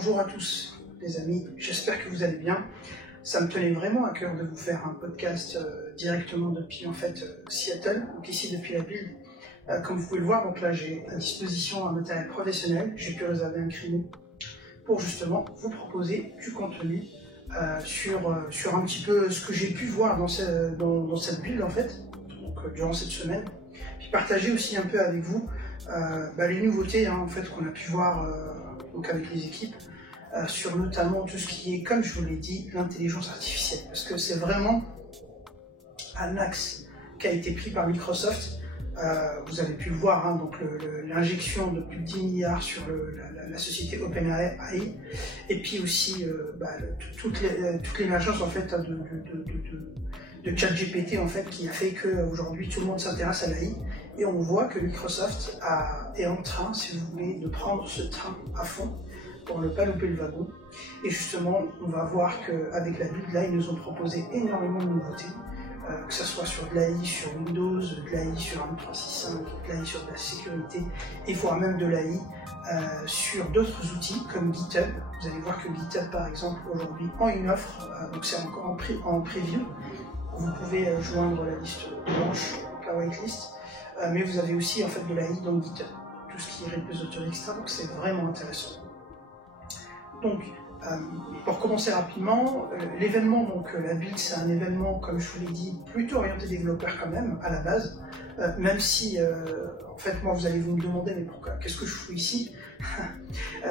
Bonjour à tous les amis, j'espère que vous allez bien. Ça me tenait vraiment à cœur de vous faire un podcast directement depuis Seattle, donc ici depuis la ville. Comme vous pouvez le voir, donc là j'ai à disposition un matériel professionnel, j'ai pu réserver un créneau pour justement vous proposer du contenu sur un petit peu ce que j'ai pu voir dans cette build en fait, donc, durant cette semaine, puis partager aussi un peu avec vous les nouveautés qu'on a pu voir donc avec les équipes sur notamment tout ce qui est, comme je vous l'ai dit, l'intelligence artificielle, parce que c'est vraiment un axe qui a été pris par Microsoft. Vous avez pu le voir, donc l'injection de plus de 10 milliards sur la société OpenAI, et puis aussi toute l'émergence en fait de ChatGPT en fait, qui a fait qu'aujourd'hui tout le monde s'intéresse à l'AI, et on voit que Microsoft est en train, si vous voulez, de prendre ce train à fond pour ne pas louper le wagon. Et justement, on va voir qu'avec la build là, ils nous ont proposé énormément de nouveautés. Que ce soit sur de l'AI sur Windows, de l'AI sur M365, de l'AI sur de la sécurité, et voire même de l'AI sur d'autres outils comme GitHub. Vous allez voir que GitHub, par exemple, aujourd'hui, en une offre, donc c'est encore en preview. Vous pouvez joindre la liste blanche, la whitelist, mais vous avez aussi en fait de l'AI dans GitHub, tout ce qui est repository, etc. Donc c'est vraiment intéressant. Donc, pour commencer rapidement, l'événement, donc la build, c'est un événement, comme je vous l'ai dit, plutôt orienté développeur quand même, à la base, même si, en fait, moi, vous me demander, mais pourquoi, qu'est-ce que je fous ici?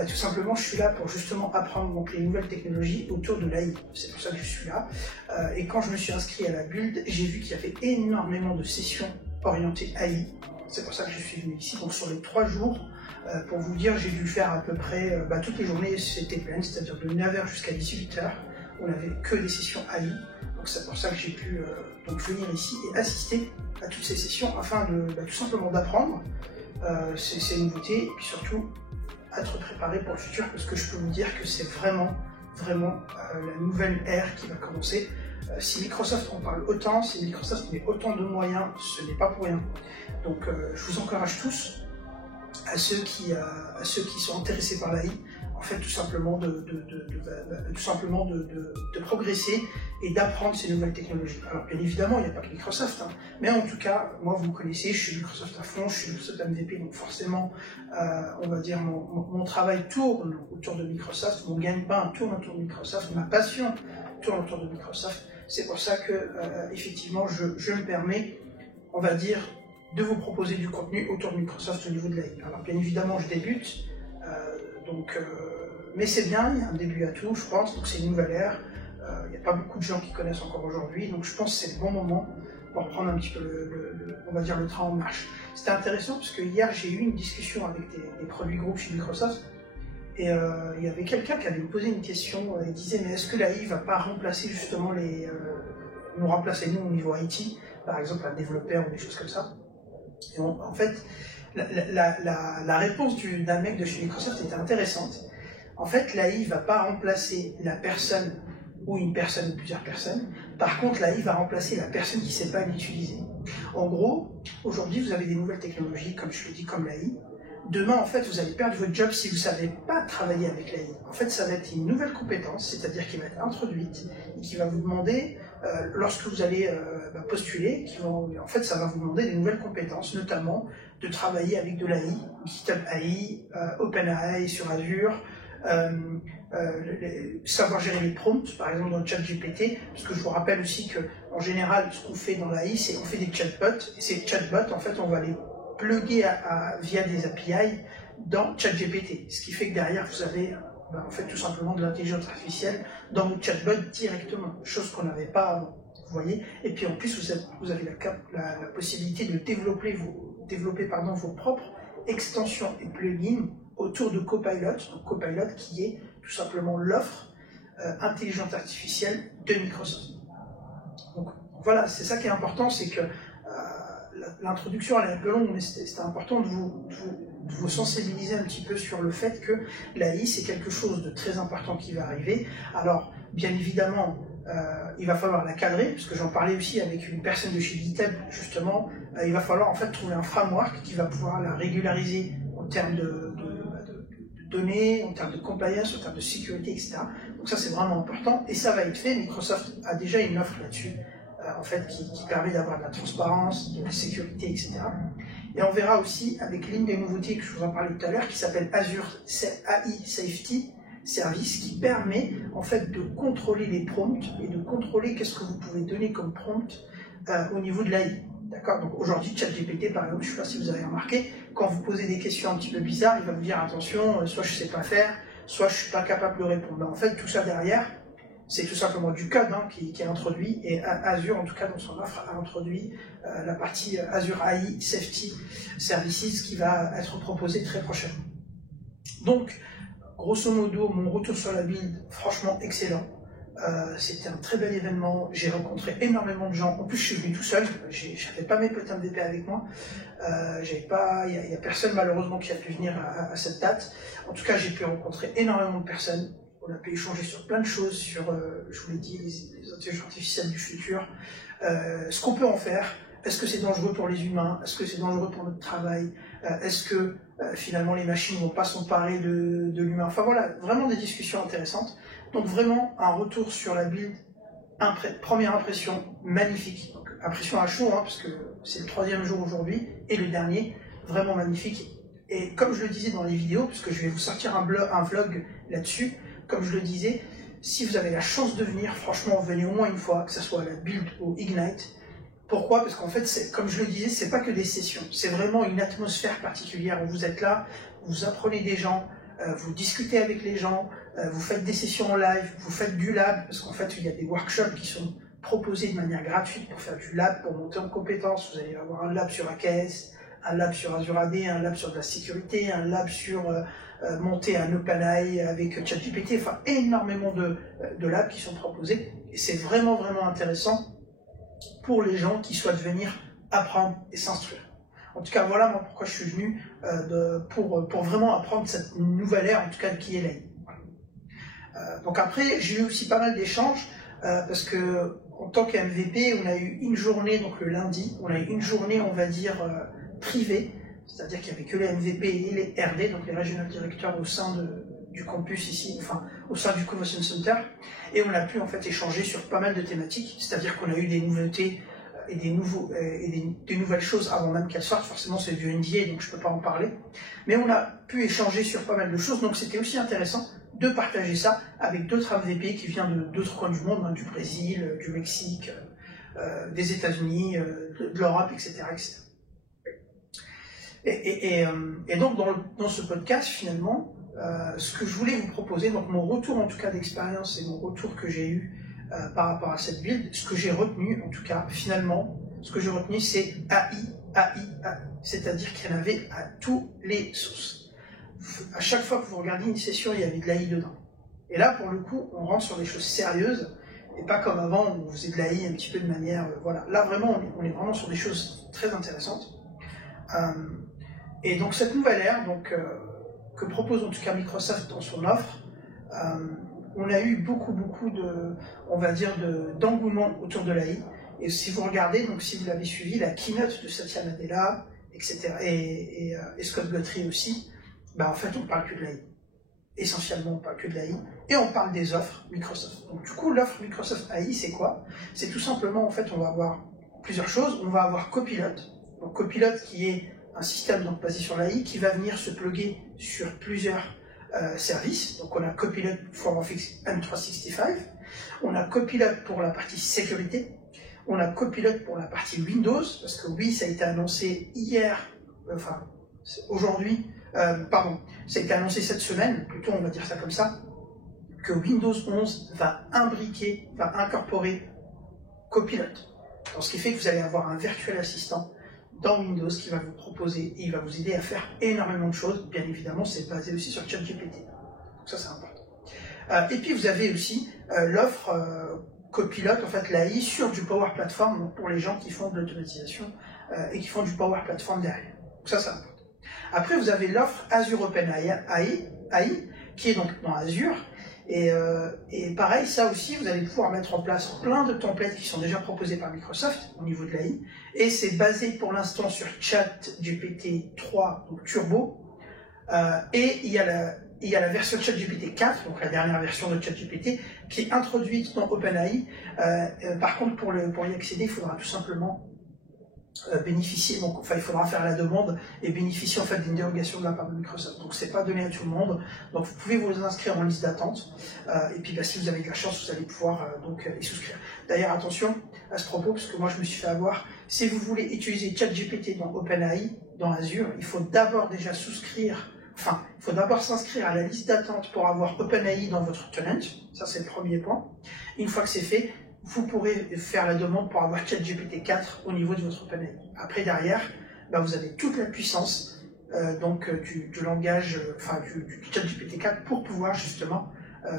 Tout simplement, je suis là pour justement apprendre donc, les nouvelles technologies autour de l'AI, c'est pour ça que je suis là, et quand je me suis inscrit à la build, j'ai vu qu'il y avait énormément de sessions orientées AI, c'est pour ça que je suis venu ici, donc sur les 3 jours, pour vous dire, j'ai dû faire à peu près toutes les journées, c'était plein, c'est-à-dire de 9h jusqu'à 18h. On n'avait que des sessions AI, donc c'est pour ça que j'ai pu donc venir ici et assister à toutes ces sessions afin de tout simplement d'apprendre ces nouveautés et puis surtout être préparé pour le futur, parce que je peux vous dire que c'est vraiment la nouvelle ère qui va commencer. Si Microsoft en parle autant, si Microsoft met autant de moyens, ce n'est pas pour rien. Donc je vous encourage tous, à ceux qui sont intéressés par l'AI, en fait tout simplement de progresser et d'apprendre ces nouvelles technologies. Alors bien évidemment, il n'y a pas que Microsoft, mais en tout cas, moi vous me connaissez, je suis Microsoft à fond, je suis Microsoft MVP, donc forcément, on va dire, mon travail tourne autour de Microsoft, mon gagne-pain tourne autour de Microsoft, ma passion tourne autour de Microsoft. C'est pour ça que, effectivement, je me permets, on va dire, de vous proposer du contenu autour de Microsoft au niveau de l'AI. Alors bien évidemment, je débute, mais c'est bien, il y a un début à tout, je pense, donc c'est une nouvelle ère. Il n'y a pas beaucoup de gens qui connaissent encore aujourd'hui, donc je pense que c'est le bon moment pour prendre un petit peu on va dire le train en marche. C'était intéressant parce que hier j'ai eu une discussion avec des produits groupes chez Microsoft, et il y avait quelqu'un qui avait me posé une question, il disait mais est-ce que l'AI ne va pas remplacer justement nous remplacer nous au niveau IT, par exemple un développeur ou des choses comme ça. Et en fait, la réponse d'un mec de chez Microsoft était intéressante. En fait, l'AI ne va pas remplacer la personne ou une personne ou plusieurs personnes. Par contre, l'AI va remplacer la personne qui ne sait pas l'utiliser. En gros, aujourd'hui, vous avez des nouvelles technologies, comme je l'ai dit, comme l'AI. Demain, en fait, vous allez perdre votre job si vous ne savez pas travailler avec l'AI. En fait, ça va être une nouvelle compétence, c'est-à-dire qui va être introduite et qui va vous demander, lorsque vous allez postuler, en fait, ça va vous demander des nouvelles compétences, notamment de travailler avec de l'AI, GitHub AI, OpenAI sur Azure, savoir gérer les prompts, par exemple dans ChatGPT, parce que je vous rappelle aussi qu'en général, ce qu'on fait dans l'AI, c'est qu'on fait des chatbots, et ces chatbots, en fait, on va les plugger via des API dans ChatGPT, ce qui fait que derrière, vous avez en fait tout simplement de l'intelligence artificielle dans votre chatbot directement, chose qu'on n'avait pas avant, vous voyez. Et puis en plus, vous avez la possibilité de développer vos propres extensions et plugins autour de Copilot, donc Copilot qui est tout simplement l'offre intelligence artificielle de Microsoft. Donc voilà, c'est ça qui est important, c'est que l'introduction elle est un peu longue, mais c'était important de vous sensibiliser un petit peu sur le fait que l'AI c'est quelque chose de très important qui va arriver. Alors bien évidemment, il va falloir la cadrer, parce que j'en parlais aussi avec une personne de chez GitHub justement, il va falloir en fait trouver un framework qui va pouvoir la régulariser en termes de données, en termes de compliance, en termes de sécurité, etc. Donc ça, c'est vraiment important, et ça va être fait. Microsoft a déjà une offre là-dessus, en fait, qui permet d'avoir de la transparence, de la sécurité, etc. Et on verra aussi avec l'une des nouveautés que je vous en parlais tout à l'heure, qui s'appelle Azure AI Safety Service, qui permet en fait de contrôler les prompts et de contrôler qu'est-ce que vous pouvez donner comme prompt au niveau de l'AI. D'accord? Donc aujourd'hui, ChatGPT, par exemple, je ne sais pas si vous avez remarqué, quand vous posez des questions un petit peu bizarres, il va vous dire attention, soit je ne sais pas faire, soit je ne suis pas capable de répondre. Ben, en fait, tout ça derrière, c'est tout simplement du code qui est introduit, et Azure, en tout cas dans son offre, a introduit la partie Azure AI Safety Services qui va être proposée très prochainement. Donc, grosso modo, mon retour sur la build, franchement excellent. C'était un très bel événement, j'ai rencontré énormément de gens. En plus, je suis venu tout seul, j'avais pas mes potes MVP avec moi. Il n'y a personne malheureusement qui a pu venir à cette date. En tout cas, j'ai pu rencontrer énormément de personnes. On a pu échanger sur plein de choses, sur, je vous l'ai dit, les intelligences artificielles du futur, ce qu'on peut en faire. Est-ce que c'est dangereux pour les humains? Est-ce que c'est dangereux pour notre travail? Est-ce que finalement les machines ne vont pas s'emparer de l'humain? Enfin voilà, vraiment des discussions intéressantes. Donc vraiment un retour sur la build, première impression magnifique. Donc, impression à chaud, parce que c'est le 3e jour aujourd'hui, et le dernier, vraiment magnifique. Et comme je le disais dans les vidéos, puisque je vais vous sortir un vlog là-dessus, comme je le disais, si vous avez la chance de venir, franchement, venez au moins une fois, que ce soit à la build ou Ignite. Pourquoi? Parce qu'en fait, comme je le disais, c'est pas que des sessions, c'est vraiment une atmosphère particulière où vous êtes là, vous apprenez des gens, vous discutez avec les gens, vous faites des sessions en live, vous faites du lab, parce qu'en fait, il y a des workshops qui sont proposés de manière gratuite pour faire du lab, pour monter en compétences. Vous allez avoir un lab sur AKS, un lab sur Azure AD, un lab sur de la sécurité, un lab sur monter un OpenAI avec ChatGPT, enfin énormément de labs qui sont proposés, et c'est vraiment intéressant pour les gens qui souhaitent venir apprendre et s'instruire. En tout cas, voilà moi pourquoi je suis venu, pour vraiment apprendre cette nouvelle ère, en tout cas qui est l'AI. Donc après, j'ai eu aussi pas mal d'échanges, parce que en tant qu'MVP, on a eu une journée, donc le lundi, on a eu une journée, on va dire, privée, c'est-à-dire qu'il n'y avait que les MVP et les RD, donc les Regional Directors au sein du campus ici, enfin au sein du Convention Center, et on a pu en fait échanger sur pas mal de thématiques, c'est-à-dire qu'on a eu des nouveautés et des nouvelles choses avant même qu'elles sortent. Forcément c'est du NDA donc je ne peux pas en parler, mais on a pu échanger sur pas mal de choses, donc c'était aussi intéressant de partager ça avec d'autres MVP qui viennent d'autres coins du monde, du Brésil, du Mexique, des États-Unis, de l'Europe, etc. Et donc dans ce podcast finalement, ce que je voulais vous proposer, donc mon retour en tout cas d'expérience et mon retour que j'ai eu par rapport à cette build, ce que j'ai retenu en tout cas finalement, ce que j'ai retenu c'est AI, c'est-à-dire qu'il y en avait à tous les sauces. À chaque fois que vous regardez une session, il y avait de l'AI dedans. Et là pour le coup, on rentre sur des choses sérieuses, et pas comme avant où on faisait de l'AI un petit peu de manière, voilà. Là vraiment, on est vraiment sur des choses très intéressantes. Et donc cette nouvelle ère, que propose en tout cas Microsoft dans son offre, on a eu beaucoup d'engouement autour de l'AI. Et si vous regardez, donc si vous l'avez suivi, la keynote de Satya Nadella, etc., et Scott Guthrie aussi, en fait on ne parle que de l'AI. Essentiellement on parle que de l'AI, et on parle des offres Microsoft. Donc du coup l'offre Microsoft AI c'est quoi? C'est tout simplement, en fait on va avoir plusieurs choses. On va avoir Copilot, donc Copilot qui est un système donc basé sur l'AI qui va venir se plugger sur plusieurs services. Donc on a Copilot for Office M365, on a Copilot pour la partie sécurité, on a Copilot pour la partie Windows, parce que oui, ça a été annoncé aujourd'hui, ça a été annoncé cette semaine, plutôt on va dire ça comme ça, que Windows 11 va incorporer Copilot. Donc, ce qui fait que vous allez avoir un virtuel assistant dans Windows qui va vous proposer et il va vous aider à faire énormément de choses. Bien évidemment, c'est basé aussi sur ChatGPT. Donc ça, c'est important. Et puis, vous avez aussi l'offre Copilot, en fait, l'AI sur du Power Platform, donc pour les gens qui font de l'automatisation et qui font du Power Platform derrière. Donc ça, c'est important. Après, vous avez l'offre Azure OpenAI, qui est donc dans Azure. Et pareil, ça aussi, vous allez pouvoir mettre en place plein de templates qui sont déjà proposés par Microsoft au niveau de l'AI. Et c'est basé pour l'instant sur ChatGPT 3, donc Turbo. Et il y a et il y a la version ChatGPT 4, donc la dernière version de ChatGPT, qui est introduite dans OpenAI. Par contre, pour y accéder, il faudra tout simplement bénéficier, donc, enfin, il faudra faire la demande et bénéficier en fait d'une dérogation de la part de Microsoft. Donc c'est pas donné à tout le monde. Donc vous pouvez vous inscrire en liste d'attente. Et puis si vous avez de la chance, vous allez pouvoir y souscrire. D'ailleurs attention à ce propos, parce que moi je me suis fait avoir. Si vous voulez utiliser ChatGPT dans OpenAI, dans Azure, il faut d'abord déjà souscrire. Enfin, il faut d'abord s'inscrire à la liste d'attente pour avoir OpenAI dans votre tenant. Ça c'est le premier point. Une fois que c'est fait, vous pourrez faire la demande pour avoir ChatGPT 4 au niveau de votre OpenAI. Après, derrière, vous avez toute la puissance du langage, du ChatGPT 4 pour pouvoir justement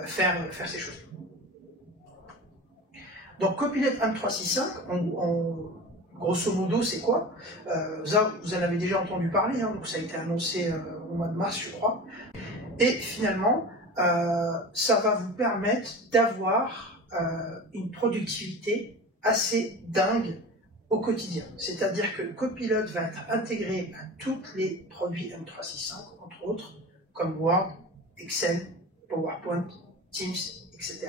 faire ces choses. Donc, Copilot M365, grosso modo, c'est quoi? Vous en avez déjà entendu parler, donc ça a été annoncé au mois de mars, je crois. Et finalement, ça va vous permettre d'avoir une productivité assez dingue au quotidien. C'est-à-dire que le Copilot va être intégré à tous les produits M365, entre autres, comme Word, Excel, PowerPoint, Teams, etc.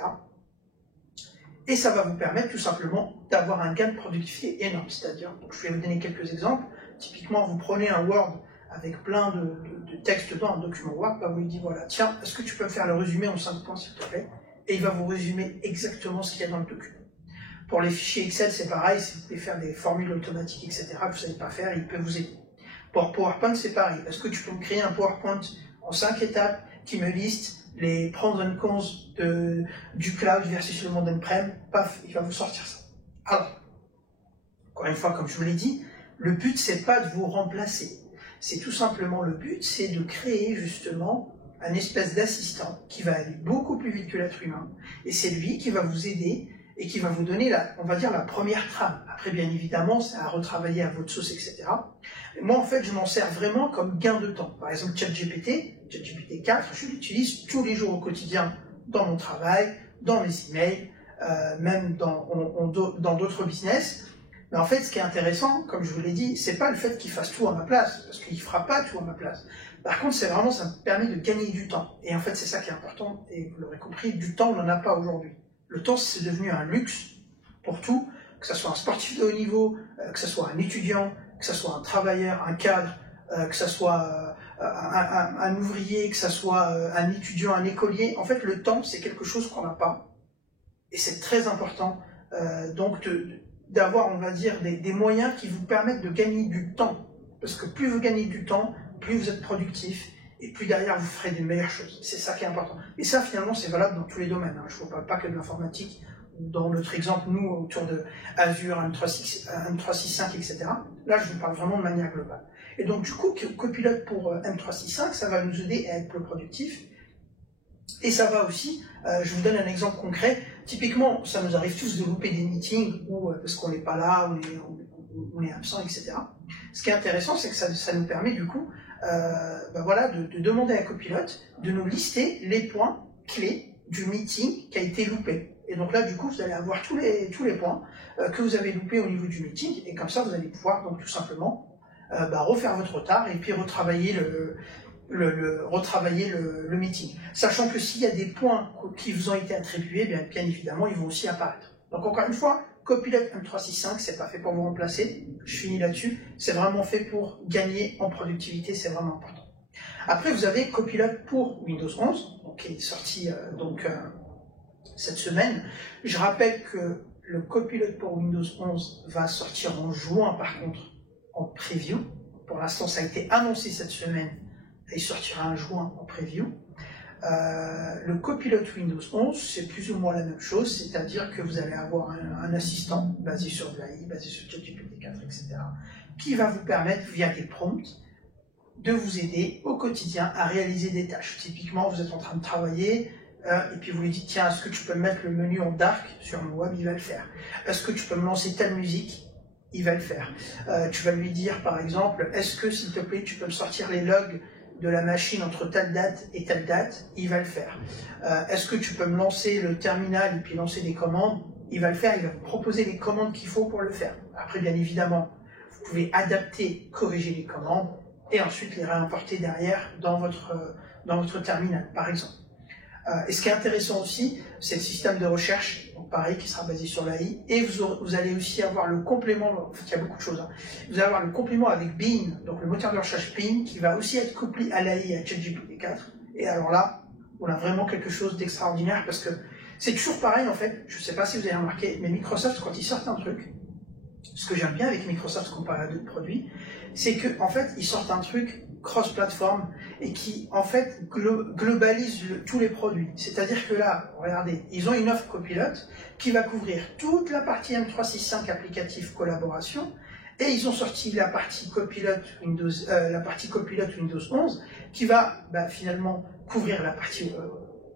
Et ça va vous permettre tout simplement d'avoir un gain de productivité énorme. C'est-à-dire, je vais vous donner quelques exemples. Typiquement, vous prenez un Word avec plein de textes dedans, un document Word, vous lui dites, voilà, tiens, est-ce que tu peux me faire le résumé en 5 points, s'il te plaît? Et il va vous résumer exactement ce qu'il y a dans le document. Pour les fichiers Excel, c'est pareil, si vous voulez faire des formules automatiques, etc., que vous ne savez pas faire, il peut vous aider. Pour PowerPoint, c'est pareil. Est-ce que tu peux me créer un PowerPoint en 5 étapes qui me liste les pros and cons du cloud versus le monde on-prem? Paf, il va vous sortir ça. Alors, encore une fois, comme je vous l'ai dit, le but, c'est pas de vous remplacer. C'est tout simplement le but, c'est de créer justement un espèce d'assistant qui va aller beaucoup plus vite que l'être humain, et c'est lui qui va vous aider et qui va vous donner, on va dire, la première trame. Après, bien évidemment, c'est à retravailler à votre sauce, etc. Et moi, en fait, je m'en sers vraiment comme gain de temps. Par exemple, ChatGPT 4, je l'utilise tous les jours au quotidien dans mon travail, dans mes emails, même dans d'autres business. Mais en fait, ce qui est intéressant, comme je vous l'ai dit, c'est pas le fait qu'il fasse tout à ma place, parce qu'il fera pas tout à ma place. Par contre, ça me permet de gagner du temps. Et en fait, c'est ça qui est important, et vous l'aurez compris, du temps, on n'en a pas aujourd'hui. Le temps, c'est devenu un luxe pour tout, que ce soit un sportif de haut niveau, que ce soit un étudiant, que ce soit un travailleur, un cadre, que ce soit un ouvrier, que ce soit un étudiant, un écolier. En fait, le temps, c'est quelque chose qu'on n'a pas. Et c'est très important, donc, d'avoir, on va dire, des moyens qui vous permettent de gagner du temps. Parce que plus vous gagnez du temps, plus vous êtes productif, et plus derrière vous ferez des meilleures choses. C'est ça qui est important. Et ça, finalement, c'est valable dans tous les domaines. Je ne vous parle pas que de l'informatique. Dans notre exemple, nous, autour de Azure, M365, etc. Là, je vous parle vraiment de manière globale. Et donc, du coup, Copilot pour M365, ça va nous aider à être plus productifs. Et ça va aussi, je vous donne un exemple concret. Typiquement, ça nous arrive tous de louper des meetings parce qu'on n'est pas là, on est absent, etc. Ce qui est intéressant, c'est que ça nous permet du coup de demander à Copilot de nous lister les points clés du meeting qui a été loupé. Et donc là, du coup, vous allez avoir tous les points que vous avez loupés au niveau du meeting, et comme ça, vous allez pouvoir donc tout simplement refaire votre retard et puis retravailler le meeting. Sachant que s'il y a des points qui vous ont été attribués, bien évidemment, ils vont aussi apparaître. Donc encore une fois, Copilot M365, c'est pas fait pour vous remplacer, je finis là-dessus, c'est vraiment fait pour gagner en productivité, c'est vraiment important. Après, vous avez Copilot pour Windows 11, qui est sorti cette semaine. Je rappelle que le Copilot pour Windows 11 va sortir en juin, par contre, en preview. Pour l'instant, ça a été annoncé cette semaine, et il sortira en juin en preview. Le Copilot Windows 11, c'est plus ou moins la même chose, c'est-à-dire que vous allez avoir un assistant basé sur de l'AI, basé sur ChatGPT 4, etc., qui va vous permettre, via des prompts, de vous aider au quotidien à réaliser des tâches. Typiquement, vous êtes en train de travailler, et puis vous lui dites, tiens, est-ce que tu peux me mettre le menu en dark sur le web? Il va le faire. Est-ce que tu peux me lancer telle musique? Il va le faire. Tu vas lui dire, par exemple, est-ce que, s'il te plaît, tu peux me sortir les logs de la machine entre telle date et telle date? Il va le faire. Est-ce que tu peux me lancer le terminal et puis lancer des commandes? Il va le faire, il va vous proposer les commandes qu'il faut pour le faire. Après, bien évidemment, vous pouvez adapter, corriger les commandes et ensuite les réimporter derrière dans dans votre terminal, par exemple. Et ce qui est intéressant aussi, c'est le système de recherche, donc pareil, qui sera basé sur l'AI, et vous allez aussi avoir le complément, en fait il y a beaucoup de choses, hein. Vous allez avoir le complément avec Bing, donc le moteur de recherche Bing, qui va aussi être couplé à l'AI et à ChatGPT-4, et alors là, on a vraiment quelque chose d'extraordinaire, parce que c'est toujours pareil en fait, je ne sais pas si vous avez remarqué, mais Microsoft, quand ils sortent un truc, ce que j'aime bien avec Microsoft comparé à d'autres produits, c'est qu'en fait, ils sortent un truc cross-platform et qui, en fait, globalise tous les produits. C'est-à-dire que là, regardez, ils ont une offre copilote qui va couvrir toute la partie M365 applicatif collaboration et ils ont sorti la partie copilote Windows, Windows 11 qui va finalement couvrir la partie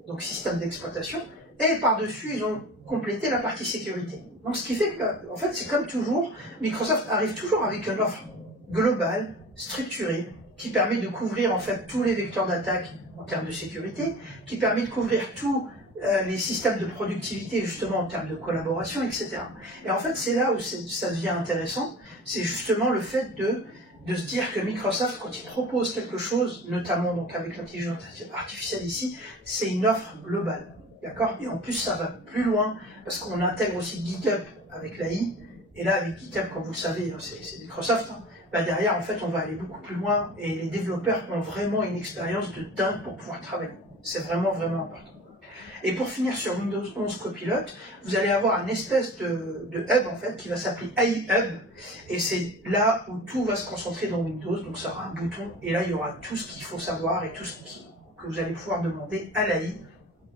donc système d'exploitation et par-dessus, ils ont complété la partie sécurité. Donc ce qui fait que, en fait, c'est comme toujours, Microsoft arrive toujours avec une offre globale, structurée, qui permet de couvrir en fait tous les vecteurs d'attaque en termes de sécurité, qui permet de couvrir tous les systèmes de productivité justement en termes de collaboration, etc. Et en fait, c'est là où ça devient intéressant, c'est justement le fait de se dire que Microsoft, quand il propose quelque chose, notamment donc avec l'intelligence artificielle ici, c'est une offre globale. D'accord? Et en plus, ça va plus loin, parce qu'on intègre aussi GitHub avec l'AI, et là, avec GitHub, comme vous le savez, c'est Microsoft, hein, derrière, en fait, on va aller beaucoup plus loin, et les développeurs ont vraiment une expérience de dingue pour pouvoir travailler. C'est vraiment, vraiment important. Et pour finir sur Windows 11 Copilot, vous allez avoir une espèce de hub, en fait, qui va s'appeler AI Hub, et c'est là où tout va se concentrer dans Windows, donc ça aura un bouton, et là, il y aura tout ce qu'il faut savoir, et tout ce que vous allez pouvoir demander à l'AI,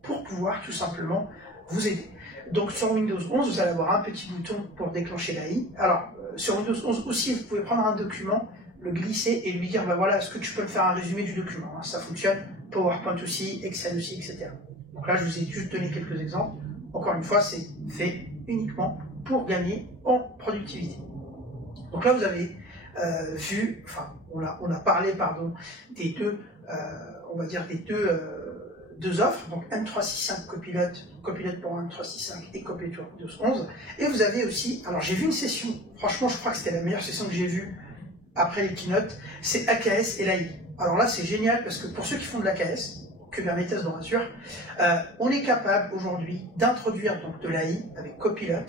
pour pouvoir tout simplement vous aider. Donc sur Windows 11, vous allez avoir un petit bouton pour déclencher l'AI. Alors, sur Windows 11 aussi, vous pouvez prendre un document, le glisser et lui dire, voilà, est-ce que tu peux me faire un résumé du document, hein, ça fonctionne, PowerPoint aussi, Excel aussi, etc. Donc là, je vous ai juste donné quelques exemples. Encore une fois, c'est fait uniquement pour gagner en productivité. Donc là, vous avez vu, enfin, on a parlé, pardon, des deux, on va dire des deux offres, donc M365 Copilot pour M365 et Copilot pour Windows 11. Et vous avez aussi, alors j'ai vu une session, franchement je crois que c'était la meilleure session que j'ai vue après les keynotes, c'est AKS et l'AI. Alors là c'est génial parce que pour ceux qui font de l'AKS, Kubernetes dans Azure, on est capable aujourd'hui d'introduire donc de l'AI avec Copilot.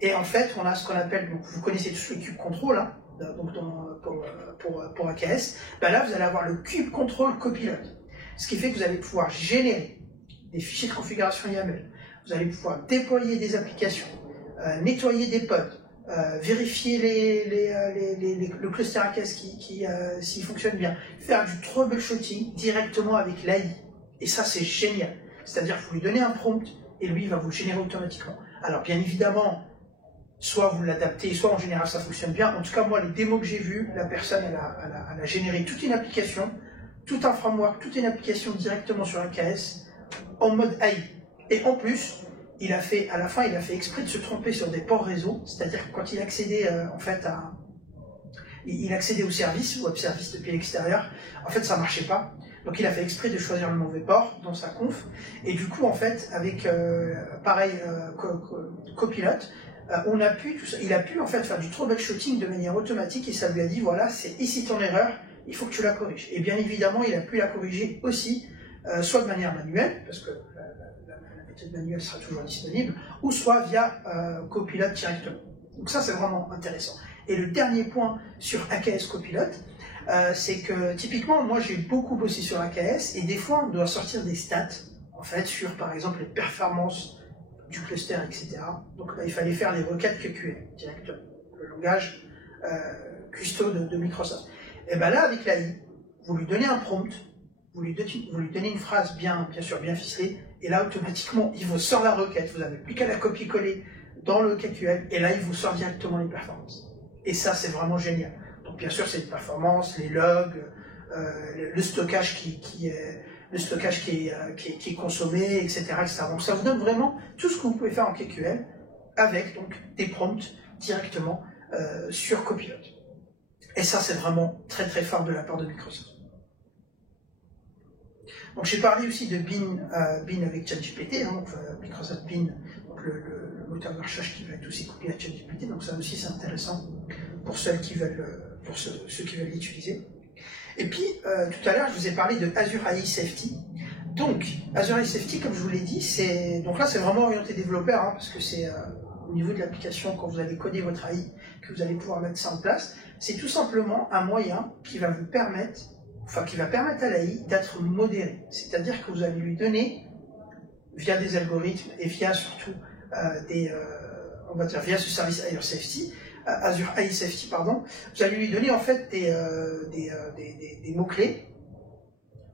Et en fait on a ce qu'on appelle, donc vous connaissez tous les cube control, hein, donc pour AKS, là vous allez avoir le cube control Copilot. Ce qui fait que vous allez pouvoir générer des fichiers de configuration YAML, vous allez pouvoir déployer des applications, nettoyer des pods, vérifier le cluster AKS s'il fonctionne bien, faire du troubleshooting directement avec l'AI. Et ça, c'est génial. C'est-à-dire que vous lui donnez un prompt et lui, il va vous le générer automatiquement. Alors, bien évidemment, soit vous l'adaptez, soit en général, ça fonctionne bien. En tout cas, moi, les démos que j'ai vues, la personne, elle a généré toute une application, tout un framework, toute une application directement sur AKS en mode AI. Et en plus, il a fait, à la fin, il a fait exprès de se tromper sur des ports réseau, c'est-à-dire que quand il accédait en fait il accédait au service, web service depuis l'extérieur, en fait ça marchait pas. Donc il a fait exprès de choisir le mauvais port dans sa conf. Et du coup, en fait, avec pareil Copilot, il a pu en fait faire du troubleshooting de manière automatique et ça lui a dit voilà, c'est ici ton erreur, il faut que tu la corriges. Et bien évidemment, il a pu la corriger aussi, soit de manière manuelle, parce que la méthode manuelle sera toujours disponible, ou soit via Copilot directement. Donc ça, c'est vraiment intéressant. Et le dernier point sur AKS Copilot, c'est que typiquement, moi j'ai beaucoup bossé sur AKS, et des fois on doit sortir des stats, en fait, sur par exemple les performances du cluster, etc. Donc il fallait faire les requêtes QQL directement, le langage custo de Microsoft. Et bien là, avec l'AI, vous lui donnez un prompt, vous lui donnez une phrase bien sûr bien ficelée, et là automatiquement il vous sort la requête, vous n'avez plus qu'à la copier-coller dans le QQL, et là il vous sort directement les performances. Et ça c'est vraiment génial. Donc bien sûr c'est les performances, les logs, le stockage qui est consommé, etc., etc. Donc ça vous donne vraiment tout ce que vous pouvez faire en QQL avec donc des prompts directement sur Copilot. Et ça, c'est vraiment très très fort de la part de Microsoft. Donc j'ai parlé aussi de Bing avec ChatGPT, hein, donc Microsoft Bing, donc le moteur de recherche qui va être aussi couplé à ChatGPT, donc ça aussi c'est intéressant pour ceux qui veulent l'utiliser. Et puis, tout à l'heure, je vous ai parlé de Azure AI Safety. Donc, Azure AI Safety, comme je vous l'ai dit, donc là, c'est vraiment orienté développeur, hein, parce que c'est au niveau de l'application, quand vous allez coder votre AI, que vous allez pouvoir mettre ça en place. C'est tout simplement un moyen qui va vous permettre, qui va permettre à l'AI d'être modéré. C'est-à-dire que vous allez lui donner, via des algorithmes et via surtout on va dire via ce service Azure AI Safety, pardon, vous allez lui donner en fait des mots-clés,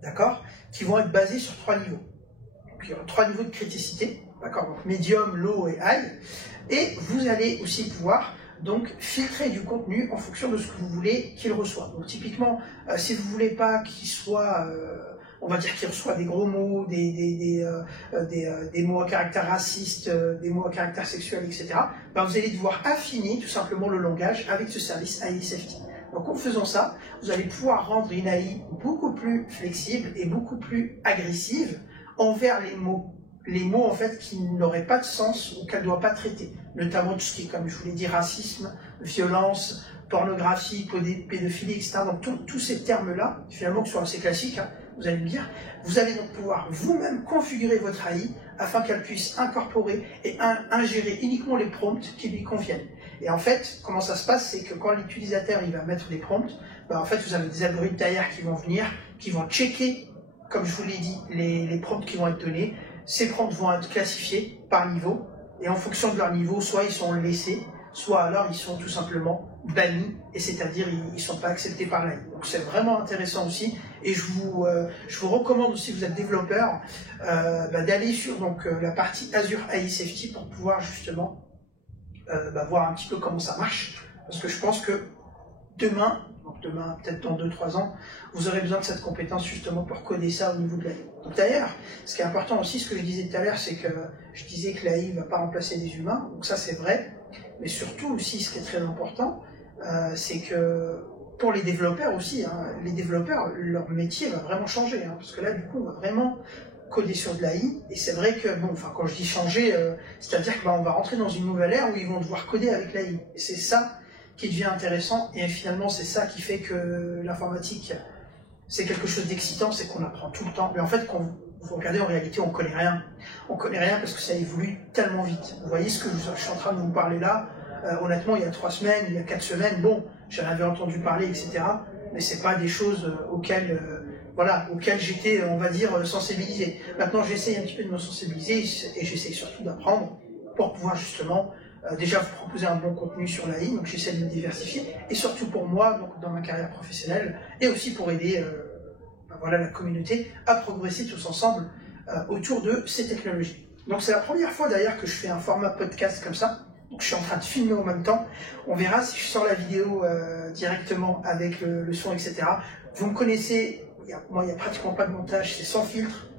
d'accord, qui vont être basés sur 3 niveaux. Donc, il y aura 3 niveaux de criticité, d'accord, donc medium, low et high, et vous allez aussi pouvoir donc filtrer du contenu en fonction de ce que vous voulez qu'il reçoive. Donc typiquement, si vous voulez pas qu'il soit, on va dire qu'il reçoit des gros mots, des mots à caractère raciste, des mots à caractère sexuel, etc., ben vous allez devoir affiner tout simplement le langage avec ce service AI Safety. Donc en faisant ça, vous allez pouvoir rendre une AI beaucoup plus flexible et beaucoup plus agressive envers les mots en fait qui n'auraient pas de sens ou qu'elle ne doit pas traiter, notamment tout ce qui est, comme je vous l'ai dit, racisme, violence, pornographie, pédophilie, etc. Donc tous ces termes-là, finalement, qui sont assez classiques, hein, vous allez me dire, vous allez donc pouvoir vous-même configurer votre AI afin qu'elle puisse incorporer et ingérer uniquement les prompts qui lui conviennent. Et en fait, comment ça se passe, c'est que quand l'utilisateur il va mettre des prompts, ben en fait vous avez des algorithmes derrière qui vont venir, qui vont checker, comme je vous l'ai dit, les prompts qui vont être donnés. Ces prompts vont être classifiés par niveau, et en fonction de leur niveau, soit ils sont laissés, soit alors ils sont tout simplement bannis, et c'est-à-dire ils ne sont pas acceptés par l'AI. Donc c'est vraiment intéressant aussi, et je vous recommande aussi, si vous êtes développeur, d'aller sur la partie Azure AI Safety pour pouvoir justement voir un petit peu comment ça marche, parce que je pense que demain, peut-être dans 2-3 ans, vous aurez besoin de cette compétence justement pour coder ça au niveau de l'AI. Donc d'ailleurs, ce qui est important aussi, ce que je disais tout à l'heure, c'est que je disais que l'AI ne va pas remplacer les humains, donc ça c'est vrai, mais surtout aussi ce qui est très important, c'est que pour les développeurs aussi, hein, les développeurs, leur métier va vraiment changer, hein, parce que là du coup on va vraiment coder sur de l'AI, et c'est vrai que, quand je dis changer, c'est-à-dire qu'on va rentrer dans une nouvelle ère où ils vont devoir coder avec l'AI, et c'est ça qui devient intéressant, et finalement c'est ça qui fait que l'informatique c'est quelque chose d'excitant, c'est qu'on apprend tout le temps, mais en fait quand vous regardez en réalité on connaît rien parce que ça évolue tellement vite. Vous voyez ce que je suis en train de vous parler là, honnêtement il y a 3 semaines, il y a 4 semaines, j'en avais entendu parler, etc., mais c'est pas des choses auxquelles j'étais, on va dire, sensibilisé. Maintenant j'essaye un petit peu de me sensibiliser, et j'essaye surtout d'apprendre pour pouvoir justement déjà vous proposer un bon contenu sur l'AI, donc j'essaie de me diversifier, et surtout pour moi, donc dans ma carrière professionnelle, et aussi pour aider la communauté à progresser tous ensemble autour de ces technologies. Donc c'est la première fois d'ailleurs que je fais un format podcast comme ça, donc je suis en train de filmer en même temps, on verra si je sors la vidéo directement avec le son, etc. Vous me connaissez, il n'y a pratiquement pas de montage, c'est sans filtre.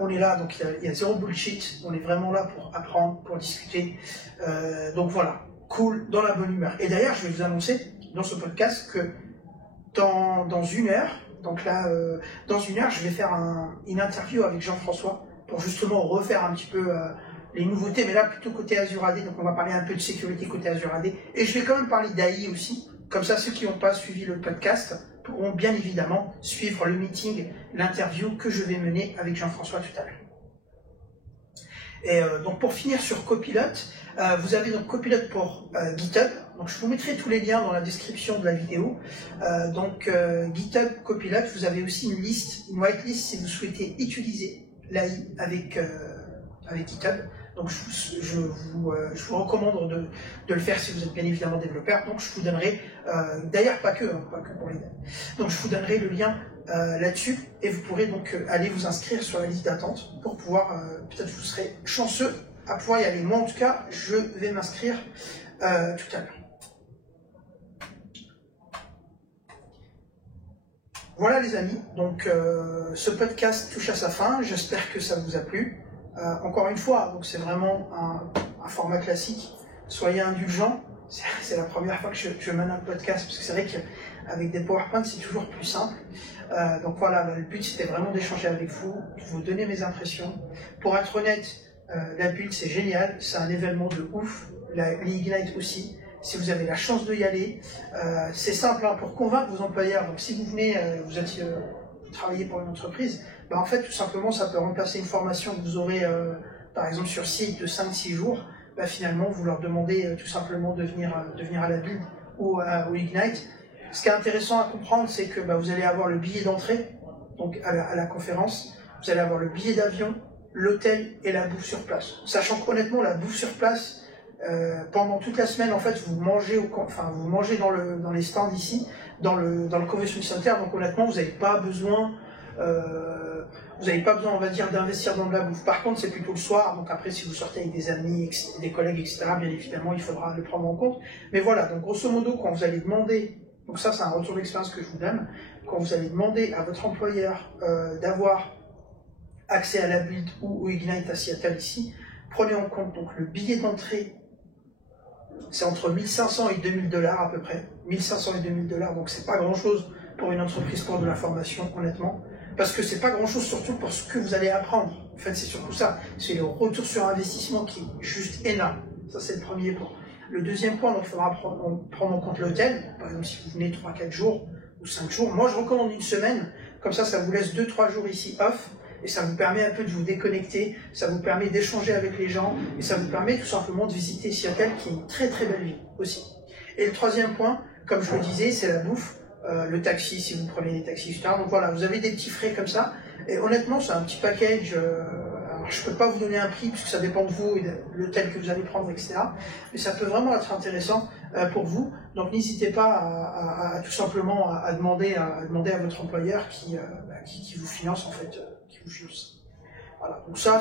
On est là, donc il y a zéro bullshit, on est vraiment là pour apprendre, pour discuter. Donc voilà, cool, dans la bonne humeur. Et d'ailleurs, je vais vous annoncer dans ce podcast que dans 1 heure, donc là, dans 1 heure, je vais faire une interview avec Jean-François pour justement refaire un petit peu les nouveautés, mais là plutôt côté Azure AD, donc on va parler un peu de sécurité côté Azure AD. Et je vais quand même parler d'AI aussi, comme ça ceux qui n'ont pas suivi le podcast pourront bien évidemment suivre le meeting, l'interview que je vais mener avec Jean-François tout à l'heure. Et donc pour finir sur Copilot, vous avez donc Copilot pour GitHub. Donc je vous mettrai tous les liens dans la description de la vidéo. GitHub Copilot, vous avez aussi une whitelist si vous souhaitez utiliser l'AI avec GitHub. Donc je vous recommande de le faire si vous êtes bien évidemment développeur. Donc je vous donnerai, d'ailleurs pas que pour les devs. Donc je vous donnerai le lien là-dessus, et vous pourrez donc aller vous inscrire sur la liste d'attente pour pouvoir, peut-être vous serez chanceux à pouvoir y aller. Moi en tout cas, je vais m'inscrire tout à l'heure. Voilà les amis, donc ce podcast touche à sa fin, j'espère que ça vous a plu. Encore une fois, donc c'est vraiment un format classique, soyez indulgents, c'est la première fois que je mène un podcast, parce que c'est vrai qu'avec des PowerPoint c'est toujours plus simple. Donc voilà, le but c'était vraiment d'échanger avec vous, de vous donner mes impressions. Pour être honnête, la build c'est génial, c'est un événement de ouf, l'Ignite aussi, si vous avez la chance de y aller. C'est simple, hein, pour convaincre vos employeurs. Donc si vous venez, vous travaillez pour une entreprise, ben, en fait tout simplement ça peut remplacer une formation que vous aurez par exemple sur site de 5-6 jours. Ben, finalement vous leur demandez tout simplement de venir à la Build ou au Ignite. Ce qui est intéressant à comprendre, c'est que ben, vous allez avoir le billet d'entrée donc à la conférence, vous allez avoir le billet d'avion, l'hôtel et la bouffe sur place. Sachant qu'honnêtement la bouffe sur place, pendant toute la semaine, en fait, vous mangez dans les stands ici, dans le Convention Center. Donc honnêtement, vous n'avez pas besoin, on va dire, d'investir dans de la bouffe. Par contre, c'est plutôt le soir. Donc après, si vous sortez avec des amis, des collègues, etc., bien évidemment, il faudra le prendre en compte. Mais voilà. Donc grosso modo, quand vous allez demander, donc ça, c'est un retour d'expérience que je vous donne, quand vous allez demander à votre employeur d'avoir accès à la Build ou au Ignite à Seattle ici, prenez en compte donc le billet d'entrée. C'est entre 1500 et 2000 $ à peu près. 1500 et 2000 $, donc c'est pas grand chose pour une entreprise pour de la formation, honnêtement. Parce que c'est pas grand chose surtout pour ce que vous allez apprendre. En fait, c'est surtout ça. C'est le retour sur investissement qui est juste énorme. Ça, c'est le premier point. Le deuxième point, donc il faudra prendre en compte l'hôtel. Par exemple, si vous venez 3-4 jours ou 5 jours. Moi, je recommande une semaine. Comme ça vous laisse 2-3 jours ici off. Et ça vous permet un peu de vous déconnecter, ça vous permet d'échanger avec les gens, et ça vous permet tout simplement de visiter Seattle, qui est une très très belle ville aussi. Et le troisième point, comme je le disais, c'est la bouffe, le taxi, si vous prenez des taxis, etc. Donc voilà, vous avez des petits frais comme ça, et honnêtement, c'est un petit package. Alors je peux pas vous donner un prix, puisque ça dépend de vous et de l'hôtel que vous allez prendre, etc. Mais ça peut vraiment être intéressant pour vous. Donc n'hésitez pas à tout simplement à demander à votre employeur qui vous finance en fait. Voilà, donc ça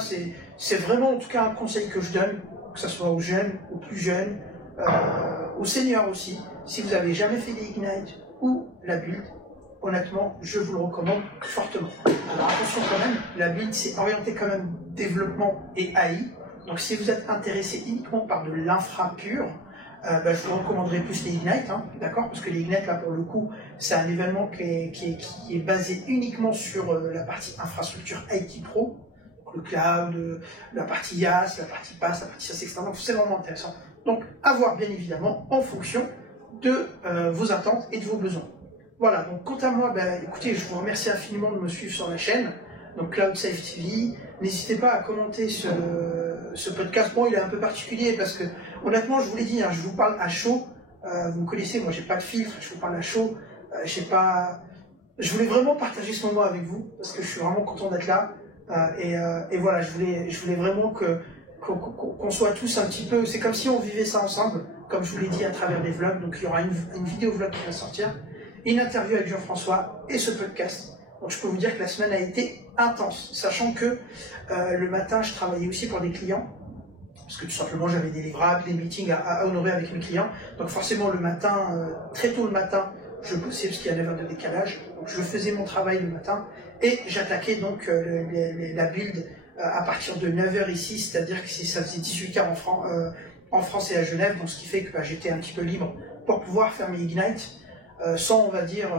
c'est vraiment en tout cas un conseil que je donne, que ce soit aux jeunes, aux plus jeunes, aux seniors aussi. Si vous n'avez jamais fait l'Ignite ou la Build, honnêtement, je vous le recommande fortement. Alors attention quand même, la Build c'est orienté quand même développement et AI. Donc si vous êtes intéressé uniquement par de l'infra pur, je vous recommanderais plus les Ignite, hein, d'accord? Parce que les Ignite, là, pour le coup, c'est un événement qui est basé uniquement sur la partie infrastructure IT Pro, donc le cloud, la partie IaaS, la partie PaaS, la partie SaaS, etc. Donc c'est vraiment intéressant. Donc à voir, bien évidemment, en fonction de vos attentes et de vos besoins. Voilà, donc quant à moi, écoutez, je vous remercie infiniment de me suivre sur la chaîne, donc Cloud Safe TV. N'hésitez pas à commenter ce podcast. Bon, il est un peu particulier parce que, honnêtement, je vous l'ai dit, hein, je vous parle à chaud. Vous me connaissez, moi, j'ai pas de filtre, je vous parle à chaud. Je voulais vraiment partager ce moment avec vous parce que je suis vraiment content d'être là. Et voilà, je voulais vraiment qu'on soit tous un petit peu. C'est comme si on vivait ça ensemble, comme je vous l'ai dit à travers des vlogs. Donc, il y aura une vidéo vlog qui va sortir, une interview avec Jean-François et ce podcast. Donc je peux vous dire que la semaine a été intense, sachant que le matin, je travaillais aussi pour des clients, parce que tout simplement, j'avais des livrables, des meetings à honorer avec mes clients. Donc forcément, le matin, très tôt le matin, je bossais parce qu'il y a 9 heures de décalage. Donc je faisais mon travail le matin et j'attaquais donc la build à partir de 9 h ici, c'est-à-dire que ça faisait 18 h en France et à Genève, donc ce qui fait que j'étais un petit peu libre pour pouvoir faire mes Ignite sans, on va dire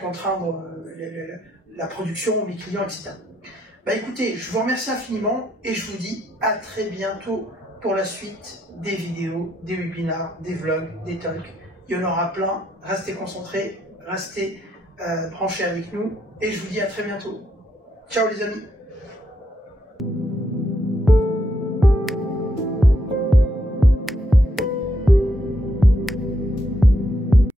contraindre la production, mes clients, etc. Écoutez, je vous remercie infiniment et je vous dis à très bientôt pour la suite des vidéos, des webinars, des vlogs, des talks. Il y en aura plein. Restez concentrés, restez branchés avec nous et je vous dis à très bientôt. Ciao les amis.